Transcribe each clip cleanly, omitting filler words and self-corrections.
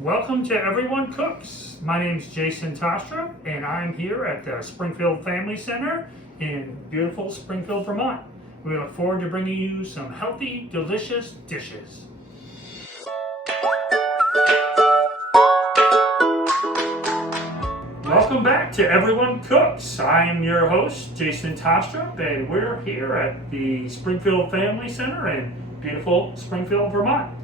Welcome to Everyone Cooks. My name's Jason Tostrup, and I'm here at the Springfield Family Center in beautiful Springfield, Vermont. We look forward to bringing you some healthy, delicious dishes. Welcome back to Everyone Cooks. I am your host, Jason Tostrup, and we're here at the Springfield Family Center in beautiful Springfield, Vermont.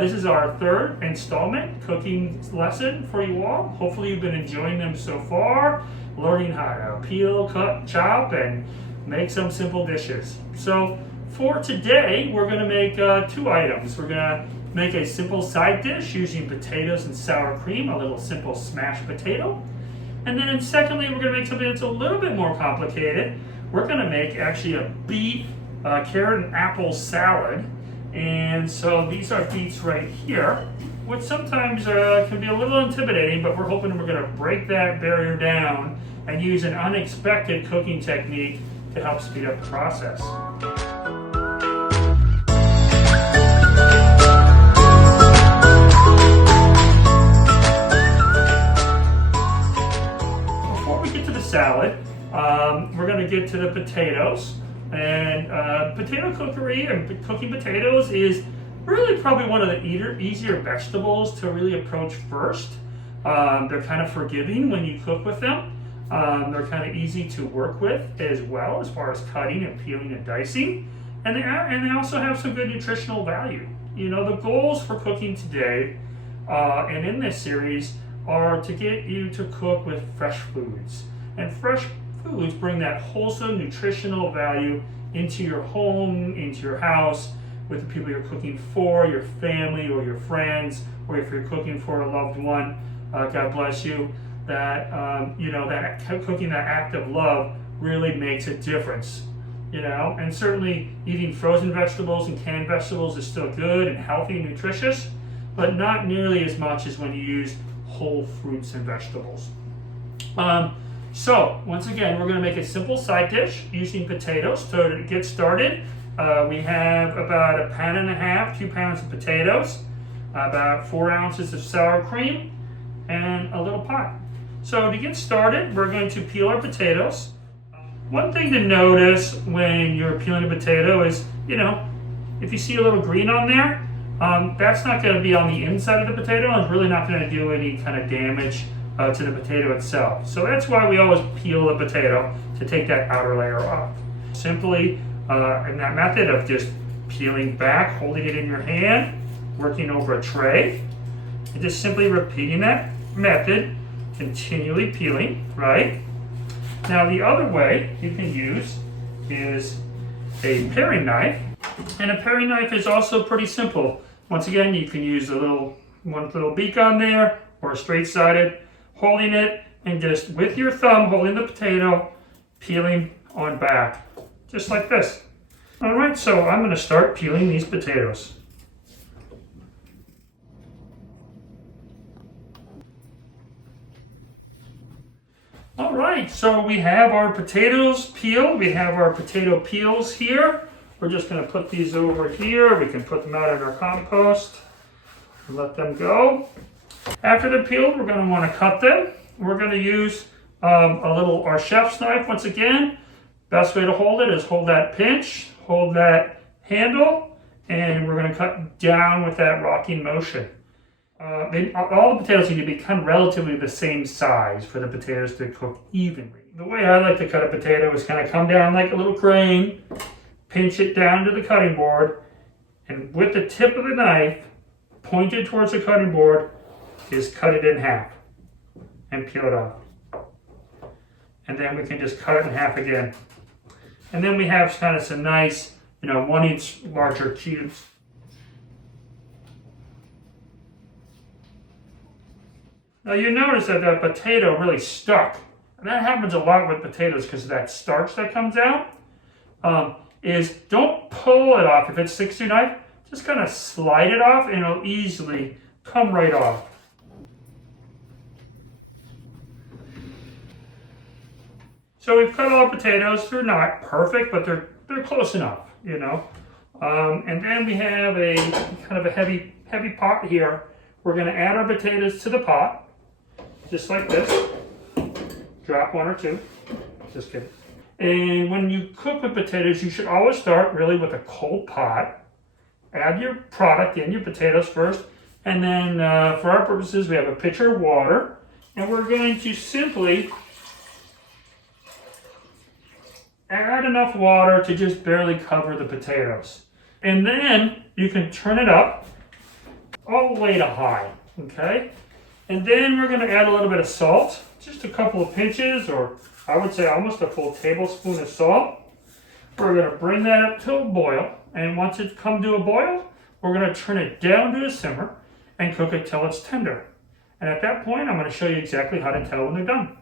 This is our third installment cooking lesson for you all. Hopefully you've been enjoying them so far, learning how to peel, cut, chop, and make some simple dishes. So for today, we're going to make two items. We're going to make a simple side dish using potatoes and sour cream, a little simple smashed potato. And then secondly, we're going to make something that's a little bit more complicated. We're going to make actually a beet, carrot, and apple salad. And so these are beets right here, which sometimes can be a little intimidating, but we're hoping we're going to break that barrier down and use an unexpected cooking technique to help speed up the process. Before we get to the salad, we're going to get to the potatoes. And potato cookery and cooking potatoes is really probably one of the easier vegetables to really approach first. They're kind of forgiving when you cook with them. They're kind of easy to work with as well as far as cutting and peeling and dicing. And they also have some good nutritional value. You know, the goals for cooking today and in this series are to get you to cook with fresh foods. And fresh foods bring that wholesome nutritional value into your home, into your house, with the people you're cooking for, your family or your friends, or if you're cooking for a loved one, God bless you. That that cooking, that act of love, really makes a difference. You know, and certainly eating frozen vegetables and canned vegetables is still good and healthy and nutritious, but not nearly as much as when you use whole fruits and vegetables. So, once again, we're going to make a simple side dish using potatoes. So to get started, we have about 1.5 pounds, 2 pounds of potatoes, about 4 ounces of sour cream, and a little pot. So to get started, we're going to peel our potatoes. One thing to notice when you're peeling a potato is, if you see a little green on there, that's not going to be on the inside of the potato, and it's really not going to do any kind of damage to the potato itself. So that's why we always peel the potato, to take that outer layer off. Simply in that method of just peeling back, holding it in your hand, working over a tray, and just simply repeating that method, continually peeling, right? Now the other way you can use is a paring knife, and a paring knife is also pretty simple. Once again, you can use one little beak on there, or straight-sided, holding it, and just with your thumb holding the potato, peeling on back, just like this. All right, so I'm going to start peeling these potatoes. All right, so we have our potatoes peeled. We have our potato peels here. We're just going to put these over here. We can put them out in our compost and let them go. After they're peeled, we're going to want to cut them. We're going to use our chef's knife once again. Best way to hold it is hold that pinch, hold that handle, and we're going to cut down with that rocking motion. All the potatoes need to be kind of relatively the same size for the potatoes to cook evenly. The way I like to cut a potato is kind of come down like a little crane, pinch it down to the cutting board, and with the tip of the knife pointed towards the cutting board, is cut it in half and peel it off. And then we can just cut it in half again. And then we have kind of some nice, 1 inch larger cubes. Now you notice that potato really stuck. And that happens a lot with potatoes because of that starch that comes out. Is don't pull it off. If it sticks to your knife, just kind of slide it off and it'll easily come right off. So we've cut all our potatoes. They're not perfect, but they're close enough, And then we have a kind of a heavy pot here we're going to add our potatoes to the pot, just like this. Drop one or two. Just kidding. And when you cook with potatoes, you should always start really with a cold pot. Add your product in, your potatoes first. And then for our purposes, we have a pitcher of water. And we're going to simply add enough water to just barely cover the potatoes. And then you can turn it up all the way to high, okay? And then we're gonna add a little bit of salt, just a couple of pinches, or I would say almost a full tablespoon of salt. We're gonna bring that up to a boil. And once it's come to a boil, we're gonna turn it down to a simmer and cook it till it's tender. And at that point, I'm going to show you exactly how to tell when they're done.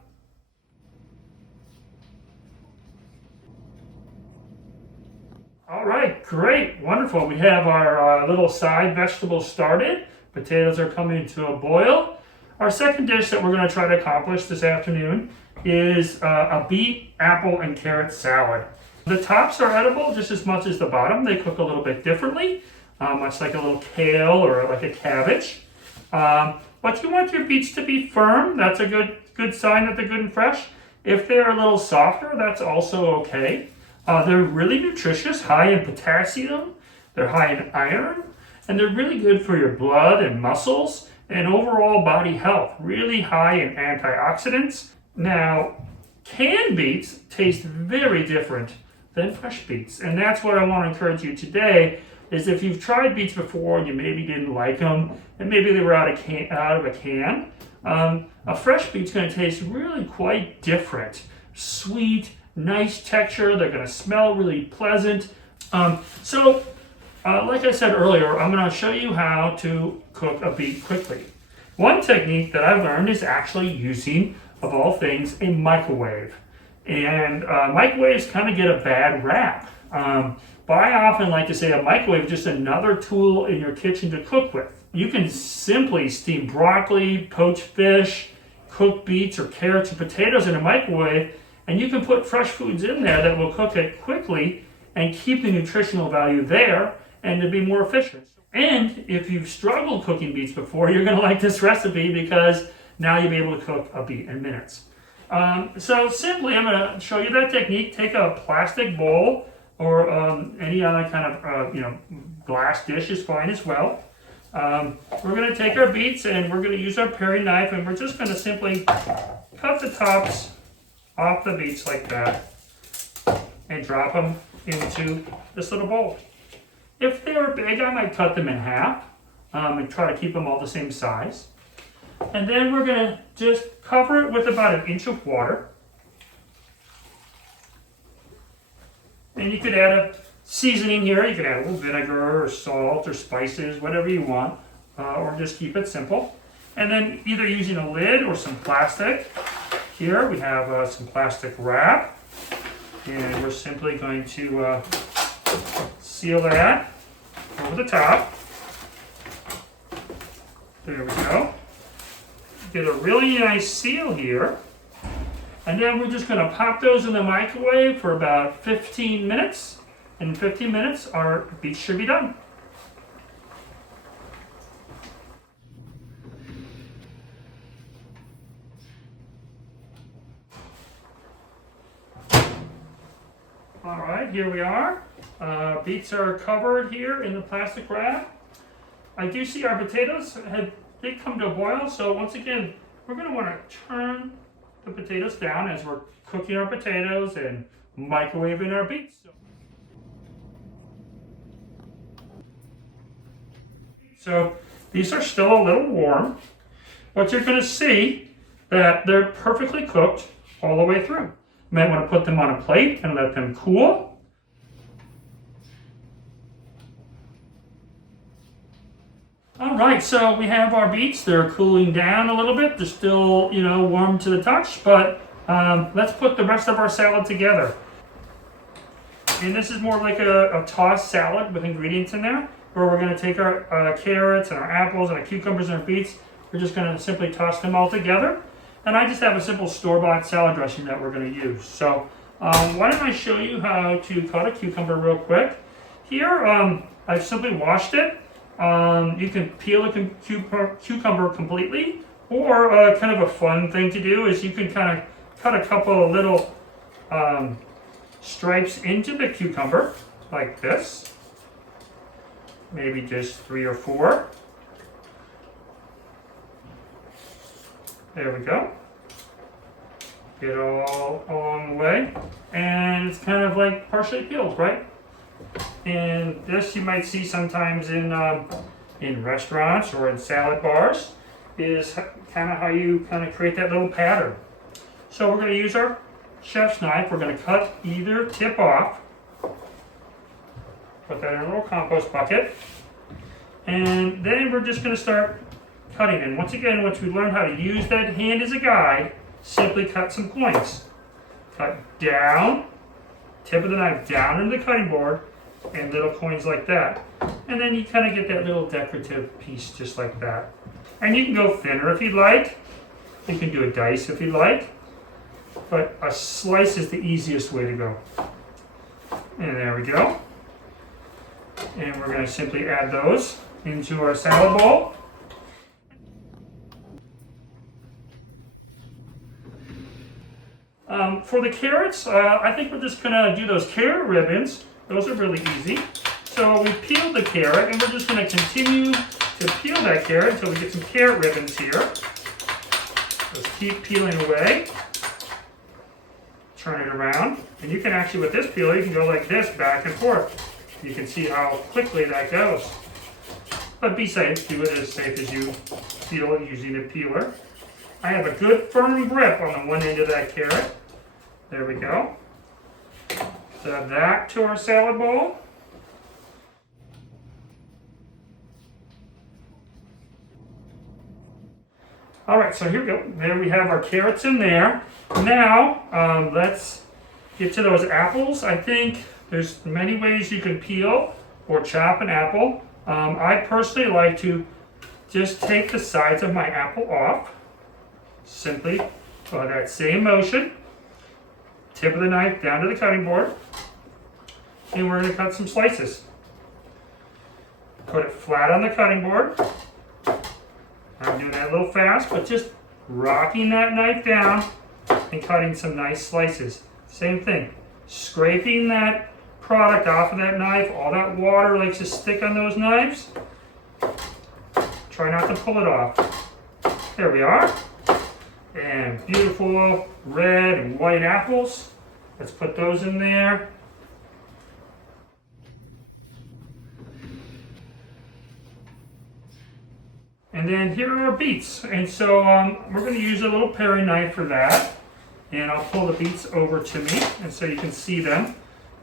All right, great, wonderful. We have our little side vegetables started. Potatoes are coming to a boil. Our second dish that we're going to try to accomplish this afternoon is a beet, apple, and carrot salad. The tops are edible just as much as the bottom. They cook a little bit differently, much like a little kale or like a cabbage. But you want your beets to be firm. That's a good sign that they're good and fresh. If they're a little softer, that's also okay. They're really nutritious, high in potassium, they're high in iron, and they're really good for your blood and muscles and overall body health. Really high in antioxidants. Now, canned beets taste very different than fresh beets, and that's what I want to encourage you today. Is if you've tried beets before and you maybe didn't like them, and maybe they were out of a can, a fresh beet's going to taste really quite different. Sweet, nice texture. They're going to smell really pleasant. Like I said earlier, I'm going to show you how to cook a beet quickly. One technique that I've learned is actually using, of all things, a microwave. And microwaves kind of get a bad rap. But I often like to say a microwave is just another tool in your kitchen to cook with. You can simply steam broccoli, poach fish, cook beets or carrots or potatoes in a microwave, and you can put fresh foods in there that will cook it quickly and keep the nutritional value there and to be more efficient. And if you've struggled cooking beets before, you're going to like this recipe because now you'll be able to cook a beet in minutes. So simply, I'm going to show you that technique. Take a plastic bowl or any other kind of glass dish is fine as well. We're going to take our beets and we're going to use our paring knife, and we're just going to simply cut the tops off the beets like that and drop them into this little bowl. If they were big, I might cut them in half and try to keep them all the same size. And then we're going to just cover it with about 1 inch of water. And you could add a seasoning here. You could add a little vinegar or salt or spices, whatever you want, or just keep it simple. And then either using a lid or some plastic. Here we have some plastic wrap, and we're simply going to seal that over the top. There we go. Get a really nice seal here. And then we're just going to pop those in the microwave for about 15 minutes. In 15 minutes, our beets should be done. All right, here we are. Beets are covered here in the plastic wrap. I do see our potatoes did come to a boil, so once again, we're going to want to turn the potatoes down as we're cooking our potatoes and microwaving our beets. So these are still a little warm, but you're going to see that they're perfectly cooked all the way through. You might want to put them on a plate and let them cool. All right, so we have our beets. They're cooling down a little bit. They're still, warm to the touch, but let's put the rest of our salad together. And this is more like a tossed salad with ingredients in there, where we're going to take our carrots and our apples and our cucumbers and our beets. We're just going to simply toss them all together. And I just have a simple store-bought salad dressing that we're going to use. So why don't I show you how to cut a cucumber real quick. Here, I've simply washed it. You can peel a cucumber completely, or kind of a fun thing to do is you can kind of cut a couple of little stripes into the cucumber, like this. Maybe just 3 or 4. There we go. Get it all along the way. And it's kind of like partially peeled, right? And this you might see sometimes in restaurants or in salad bars, is kind of how you kind of create that little pattern. So we're going to use our chef's knife. We're going to cut either tip off. Put that in a little compost bucket. And then we're just going to start cutting. And once again, once we learn how to use that hand as a guide, simply cut some points. Cut down, tip of the knife down into the cutting board, and little coins like that. And then you kind of get that little decorative piece just like that. And you can go thinner if you'd like. You can do a dice if you'd like. But a slice is the easiest way to go. And there we go. And we're going to simply add those into our salad bowl. For the carrots, I think we're just going to do those carrot ribbons. Those are really easy. So we peeled the carrot, and we're just going to continue to peel that carrot until we get some carrot ribbons here. Just keep peeling away. Turn it around. And you can actually, with this peeler, you can go like this, back and forth. You can see how quickly that goes. But be safe. Do it as safe as you feel using a peeler. I have a good firm grip on the one end of that carrot. There we go. Add that to our salad bowl. All right, so here we go. There we have our carrots in there. Now, let's get to those apples. I think there's many ways you can peel or chop an apple. I personally like to just take the sides of my apple off. Simply by that same motion. Tip of the knife down to the cutting board. And we're going to cut some slices. Put it flat on the cutting board. I'm doing that a little fast, but just rocking that knife down and cutting some nice slices. Same thing. Scraping that product off of that knife. All that water likes to stick on those knives. Try not to pull it off. There we are. And beautiful red and white apples. Let's put those in there. And then here are our beets. And so we're going to use a little paring knife for that. And I'll pull the beets over to me, and so you can see them.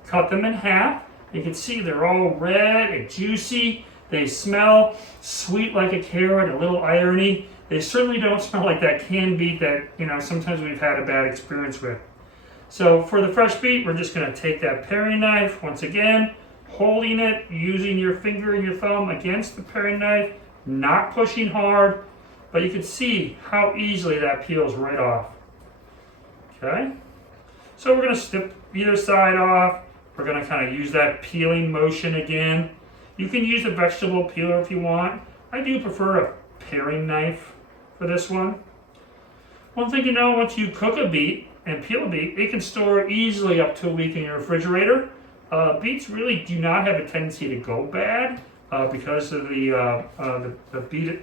Cut them in half. You can see they're all red and juicy. They smell sweet like a carrot, a little irony. They certainly don't smell like that canned beet that, sometimes we've had a bad experience with. So for the fresh beet, we're just going to take that paring knife, once again, holding it, using your finger and your thumb against the paring knife, not pushing hard, but you can see how easily that peels right off. Okay? So we're going to snip either side off. We're going to kind of use that peeling motion again. You can use a vegetable peeler if you want. I do prefer a paring knife for this one. One thing to know, once you cook a beet and peel a beet, it can store easily up to a week in your refrigerator. Beets really do not have a tendency to go bad because of the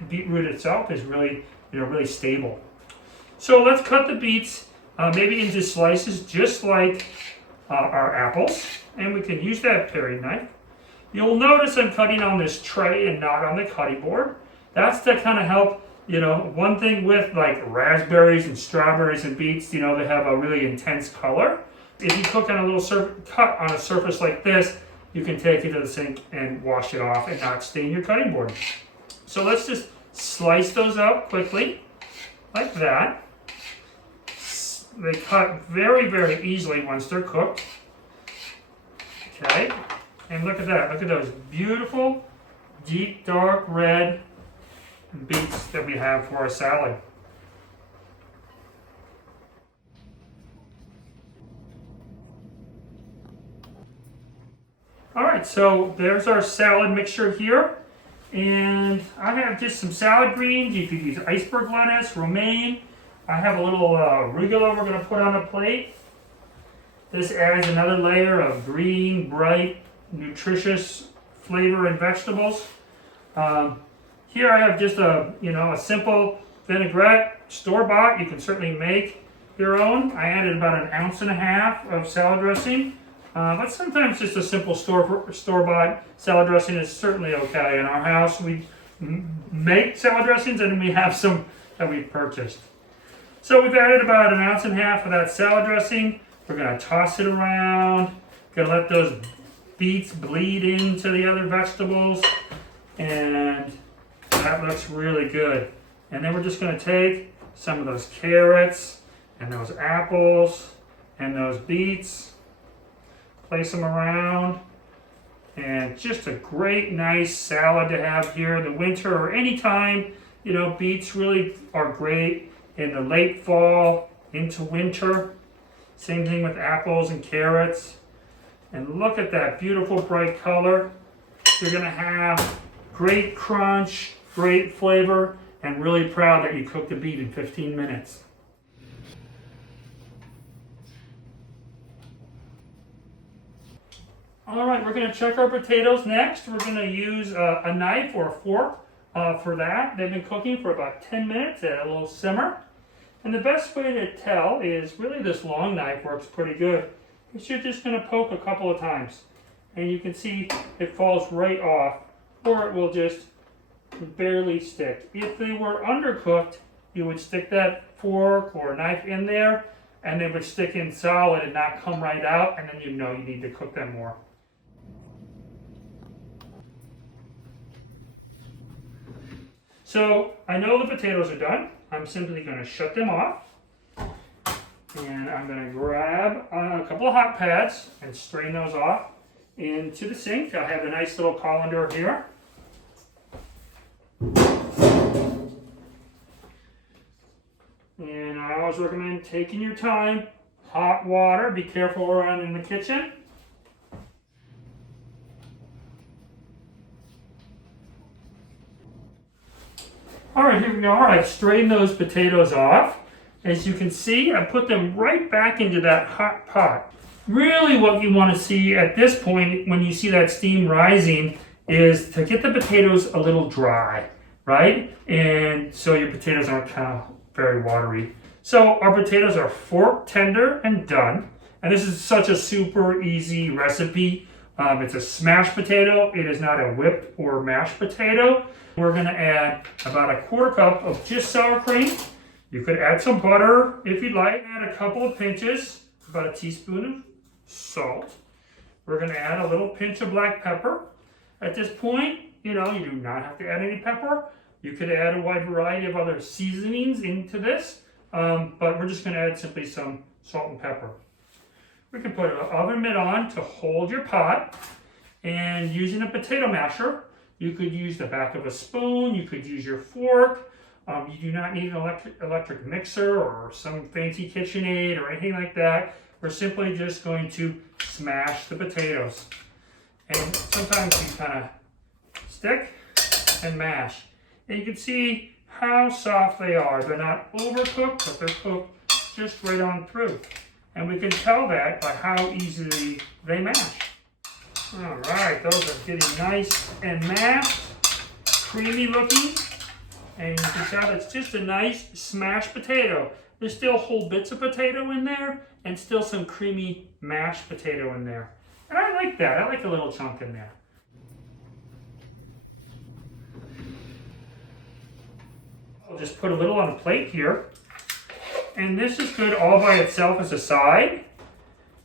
beetroot itself is really, really stable. So let's cut the beets maybe into slices just like our apples, and we can use that paring knife. You'll notice I'm cutting on this tray and not on the cutting board. That's to kind of help, one thing with like raspberries and strawberries and beets, they have a really intense color. If you cook on a little cut on a surface like this, you can take it to the sink and wash it off and not stain your cutting board. So let's just slice those up quickly, like that. They cut very, very easily once they're cooked. Okay, and look at that. Look at those beautiful, deep, dark red beets that we have for our salad. All right, so there's our salad mixture here. And I have just some salad greens. You could use iceberg lettuce, romaine. I have a little arugula we're going to put on a plate. This adds another layer of green, bright, nutritious flavor and vegetables. Here I have just a simple vinaigrette, store-bought. You can certainly make your own. I added about 1.5 ounces of salad dressing. But sometimes just a simple store-bought salad dressing is certainly okay. In our house, we make salad dressings, and we have some that we've purchased. So we've added about 1.5 ounces of that salad dressing. We're going to toss it around. Going to let those beets bleed into the other vegetables, and that looks really good. And then we're just going to take some of those carrots and those apples and those beets. Place them around, and just a great, nice salad to have here in the winter or anytime. Beets really are great in the late fall into winter. Same thing with apples and carrots. And look at that beautiful bright color. You're going to have great crunch, great flavor, and really proud that you cooked a beet in 15 minutes. All right, we're going to check our potatoes next. We're going to use a knife or a fork for that. They've been cooking for about 10 minutes at a little simmer. And the best way to tell is really this long knife works pretty good. You're just going to poke a couple of times. And you can see it falls right off, or it will just barely stick. If they were undercooked, you would stick that fork or knife in there, and they would stick in solid and not come right out, and then you know you need to cook them more. So I know the potatoes are done. I'm simply going to shut them off. And I'm going to grab a couple of hot pads and strain those off into the sink. I have a nice little colander here. And I always recommend taking your time. Hot water. Be careful around in the kitchen. All right, here we are. I've strained those potatoes off. As you can see, I put them right back into that hot pot. Really what you want to see at this point, when you see that steam rising, is to get the potatoes a little dry, right? And so your potatoes aren't kind of very watery. So our potatoes are fork tender and done. And this is such a super easy recipe. It's a smashed potato. It is not a whipped or mashed potato. We're going to add about 1/4 cup of just sour cream. You could add some butter if you'd like. Add a couple of pinches, about a teaspoon of salt. We're going to add a little pinch of black pepper. At this point, you do not have to add any pepper. You could add a wide variety of other seasonings into this, but we're just going to add simply some salt and pepper. We can put an oven mitt on to hold your pot, and using a potato masher, you could use the back of a spoon, you could use your fork. You do not need an electric mixer or some fancy KitchenAid or anything like that. We're simply just going to smash the potatoes. And sometimes you kind of stick and mash. And you can see how soft they are. They're not overcooked, but they're cooked just right on through. And we can tell that by how easily they mash. All right, those are getting nice and mashed, creamy looking. And you can tell it's just a nice smashed potato. There's still whole bits of potato in there and still some creamy mashed potato in there. And I like that. I like a little chunk in there. I'll just put a little on a plate here. And this is good all by itself as a side.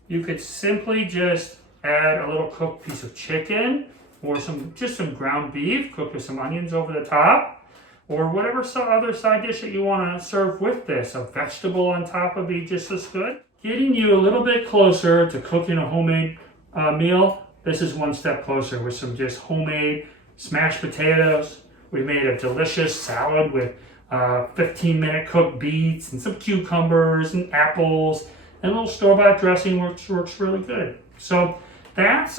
You could simply just add a little cooked piece of chicken or just some ground beef cooked with some onions over the top, or whatever other side dish that you want to serve with this. A vegetable on top would be just as good. Getting you a little bit closer to cooking a homemade meal. This is one step closer with some just homemade smashed potatoes. We made a delicious salad with 15-minute cooked beets and some cucumbers and apples, and a little store-bought dressing works really good. So those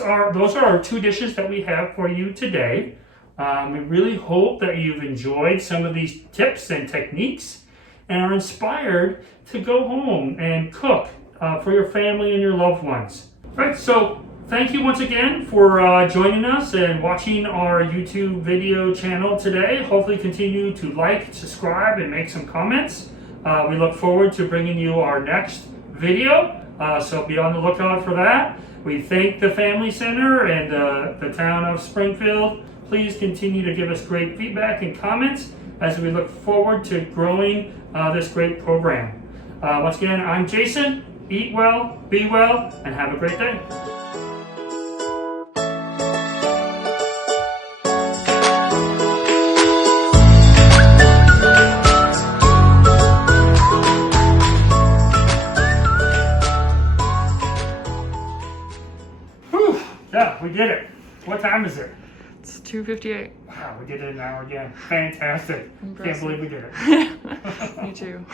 are our 2 dishes that we have for you today. We really hope that you've enjoyed some of these tips and techniques and are inspired to go home and cook for your family and your loved ones. All right, so thank you once again for joining us and watching our YouTube video channel today. Hopefully continue to like, subscribe, and make some comments. We look forward to bringing you our next video, so be on the lookout for that. We thank the Family Center and the town of Springfield. Please continue to give us great feedback and comments as we look forward to growing this great program. Once again, I'm Jason. Eat well, be well, and have a great day. Whew, yeah, we did it. What time is it? It's 2:58. Wow, we did it in an hour again. Fantastic. Impressive. Can't believe we did it. Me too.